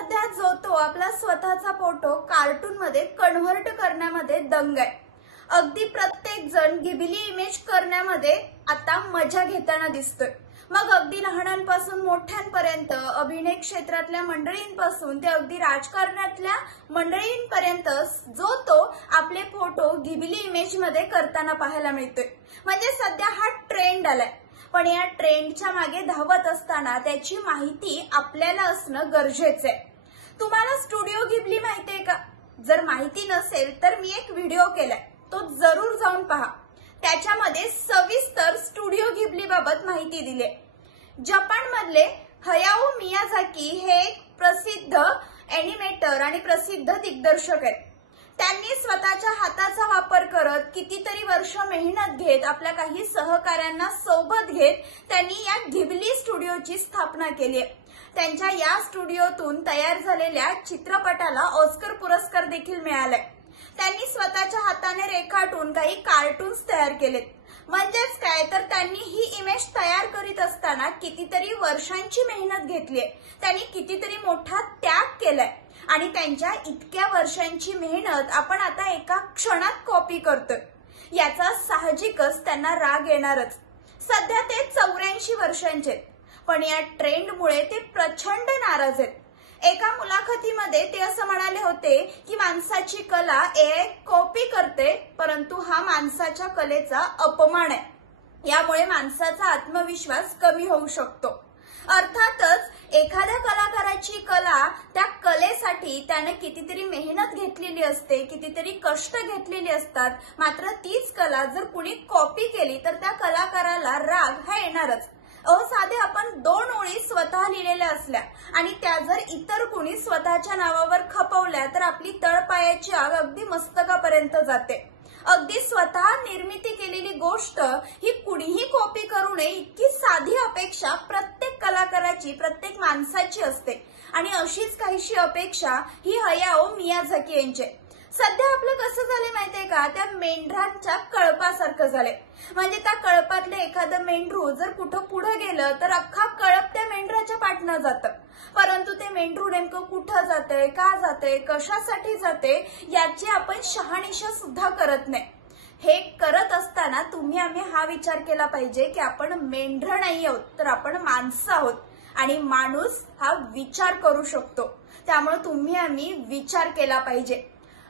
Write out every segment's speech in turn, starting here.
सध्या जो तो आपला स्वतःचा फोटो कार्टून मध्ये कन्व्हर्ट करण्यामध्ये दंग आहे। अगदी प्रत्येक जण गिबली इमेज करण्यामध्ये आता मजा घेताना दिसतोय। मग अगदी लहानांपासून मोठ्यांपर्यंत, अभिनय क्षेत्रातल्या मंडळींपासून ते अगदी राजकारणातल्या मंडळींपर्यंत जो तो आपले फोटो गिबली इमेज मध्ये करताना पाहायला मिळतोय। म्हणजे सध्या हा ट्रेंड आलाय, पण या ट्रेंडच्या मागे धावत असताना त्याची माहिती आपल्याला असणं गरजेचं आहे। तुम्हाला स्टुडिओ गिबली माहितीये का? जर माहिती नसेल तर मी एक व्हिडिओ केलाय, तो जरूर जाऊन पहा। त्याच्यामध्ये सविस्तर स्टुडिओ गिबली बाबत माहिती दिली आहे। जपान मधले हयाओ मियाझाकी हे एक प्रसिद्ध एनिमेटर आणि प्रसिद्ध दिग्दर्शक आहेत। त्यांनी स्वतःच्या हाताचा वापर करत कितीतरी वर्ष मेहनत घेत आपल्या काही सहकाऱ्यांना सोबत घेत त्यांनी या गिबली स्टुडिओची स्थापना केली आहे। त्यांच्या या स्टुडिओतून तयार झालेल्या चित्रपटाला ऑस्कर पुरस्कार देखील मिळालाय। त्यांनी स्वतःच्या हाताने रेखाटून काही कार्टून्स तयार केलेत। म्हणजेच काय तर त्यांनी ही इमेज तयार करीत असताना कितीतरी वर्षांची मेहनत घेतलीये, त्यांनी कितीतरी मोठा त्याग केलाय आणि त्यांच्या इतक्या वर्षांची मेहनत आपण आता एका क्षणात कॉपी करतोय। याचा साहजिकच त्यांना राग येणारच। सध्या ते 84 वर्षांचे आहेत, पण या ट्रेंडमुळे ते प्रचंड नाराज आहेत। एका मुलाखतीमध्ये ते असं म्हणाले होते की माणसाची कला एआय कॉपी करते, परंतु हा माणसाच्या कलेचा अपमान आहे। यामुळे माणसाचा आत्मविश्वास कमी होऊ शकतो। अर्थातच एखाद्या कलाकाराची कला, त्या कलेसाठी त्याने कितीतरी मेहनत घेतलेली असते, कितीतरी कष्ट घेतलेले असतात। मात्र तीच कला जर कुणी कॉपी केली तर त्या कलाकाराला राग हा येणारच। साधे आपण 2 ओळी स्वतः लिहिलेल्या असल्या आणि त्या जर इतर कुणी स्वतःच्या नावावर खपवल्या तर आपली तळपायाची आग अगदी मस्तकापर्यंत जाते। अगदी स्वतः निर्मिती केलेली गोष्ट ही कुणीही कॉपी करू नये इतकी साधी अपेक्षा प्रत्येक कलाकाराची, प्रत्येक माणसाची असते आणि अशीच काहीशी अपेक्षा ही हयाओ मियाझाकी यांची। सध्या आपलं कसं झालंय माहितीये का? त्या मेंढरांच्या कळपासारखं झालंय। म्हणजे त्या कळपातलं एखादं मेंढरू जर कुठं पुढे गेलं तर अख्खा कळप त्या मेंढराच्या पाठनं जातं, परंतु ते मेंढरू नेमकं कुठं जातंय, का जातंय, कशासाठी जाते याची आपण शहानिशा सुद्धा करत नाही। हे करत असताना आम्ही हा विचार केला पाहिजे की आपण मेंढर नाही आहोत, तर आपण माणसं आहोत आणि माणूस हा विचार करू शकतो। त्यामुळे आम्ही विचार केला पाहिजे।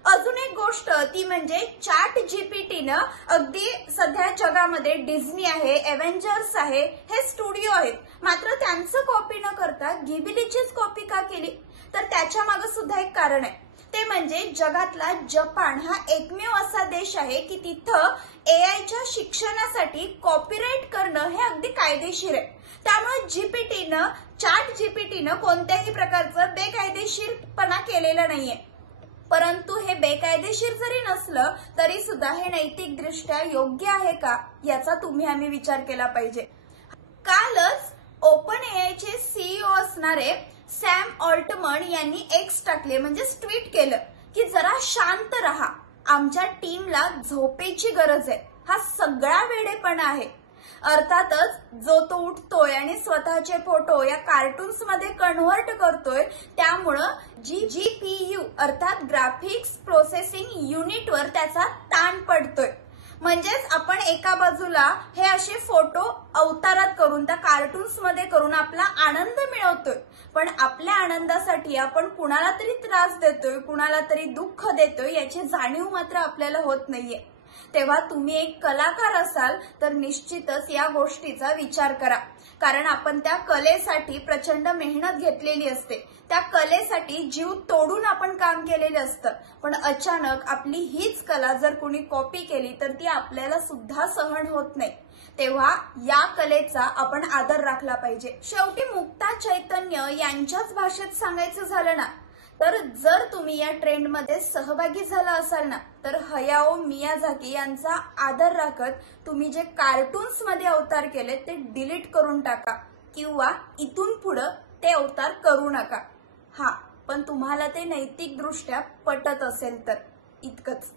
अजून एक गोष्ट ती म्हणजे चॅट जीपीटीनं अगदी सध्या जगामध्ये डिझनी आहे, एव्हेंजर्स आहे, हे स्टुडिओ आहेत, मात्र त्यांचं कॉपी न करता गिबलीचीच कॉपी का केली? तर त्याच्या मागे सुद्धा एक कारण आहे। ते म्हणजे जगातला जपान हा एकमेव असा देश आहे की तिथं एआयच्या शिक्षणासाठी कॉपीराइट करणं हे अगदी कायदेशीर आहे। त्यामुळे चॅट जीपीटीनं कोणत्याही प्रकारचं बेकायदेशीरपणा केलेला नाहीये। परंतु हे बेकायदेशीर जरी नसलं तरी सुद्धा हे नैतिकदृष्ट्या योग्य आहे का याचा आम्ही विचार केला पाहिजे। कालच ओपन एआयचे सीईओ असणारे सॅम ऑल्टमन यांनी एक्स टाकले, म्हणजे ट्विट केलं की जरा शांत रहा, आमच्या टीमला झोपेची गरज आहे। हा सगळा वेडेपणा आहे। अर्थातच जो तो उठतोय आणि स्वतःचे फोटो या कार्टून्स मध्ये कन्व्हर्ट करतोय, त्यामुळं जीपीयू अर्थात ग्राफिक्स प्रोसेसिंग युनिटवर त्याचा ताण पडतोय। म्हणजेच आपण एका बाजूला हे असे फोटो अवतारात करून, त्या कार्टून्स मध्ये करून आपला आनंद मिळवतोय, पण आपल्या आनंदासाठी आपण कुणाला तरी त्रास देतोय, कुणाला तरी दुःख देतोय याची जाणीव मात्र आपल्याला होत नाहीये। तेव्हा तुम्ही एक कलाकार असाल तर निश्चितच या गोष्टीचा विचार करा, कारण आपण त्या कलेसाठी प्रचंड मेहनत घेतलेली असते, त्या कलेसाठी जीव तोडून आपण काम केलेलं असतं। पण अचानक आपली हीच कला जर कुणी कॉपी केली तर ती आपल्याला सुद्धा सहन होत नाही। तेव्हा या कलेचा आपण आदर राखला पाहिजे। शेवटी मुक्ता चैतन्य यांच्याच भाषेत सांगायचं झालं ना, तर जर तुम्ही या ट्रेंडमध्ये सहभागी झाला असाल ना, तर हयाओ मियाझाकी यांचा आदर राखत तुम्ही जे कार्टून्स मध्ये अवतार केले ते डिलीट करून टाका किंवा इथून पुढे ते अवतार करू नका। पण तुम्हाला ते नैतिकदृष्ट्या पटत असेल तर इतकंच।